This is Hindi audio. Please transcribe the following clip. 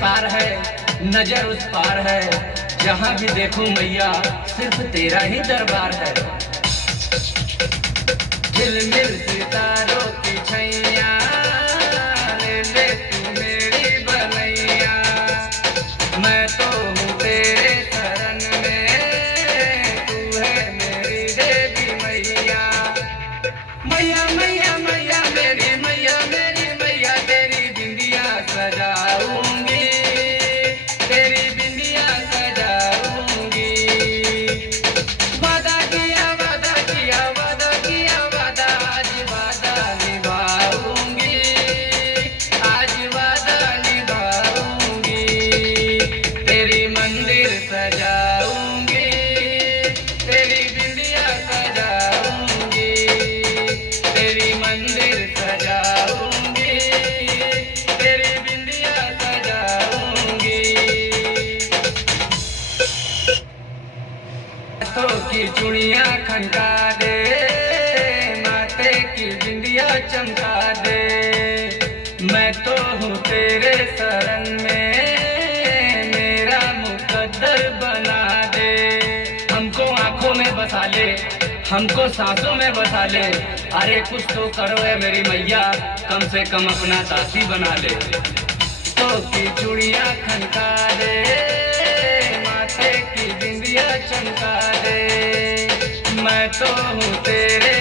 पार है, नजर उस पार है, जहाँ भी देखूं मैया सिर्फ तेरा ही दरबार है। झिलमिल सितारों की छैया ले ले तू मेरी बनैया, मैं तो हूँ तेरे शरण में, तू है मेरी देवी मैया। मैया मैया मैया मेरी मैया, मेरी मैया तेरी बिंदिया सजाऊंगी, तेरी बिंदिया सजाऊंगी। वादा किया वादा किया वादा किया वादा, आज वादा निभाऊंगी, आज वादा निभाऊंगी। तेरी मंदिर सजाऊंगी, तेरी बिंदिया सजाऊंगी, तेरी मंदिर सजाऊंगी, तेरी बिंदिया सजाऊंगी। हाथों की चूड़ियां खनका दे, माथे की बिंदिया चमका दे, मैं तो हूँ तेरे शरण में, मेरा मुकद्दर बना दे। हमको आंखों में बसा ले, हमको सांसों में बसा ले, अरे कुछ तो करो है मेरी मैया, कम से कम अपना दासी बना ले। तो की चूड़ियां खनका दे, माथे की बिंदिया चमका दे, मैं तो हूँ तेरे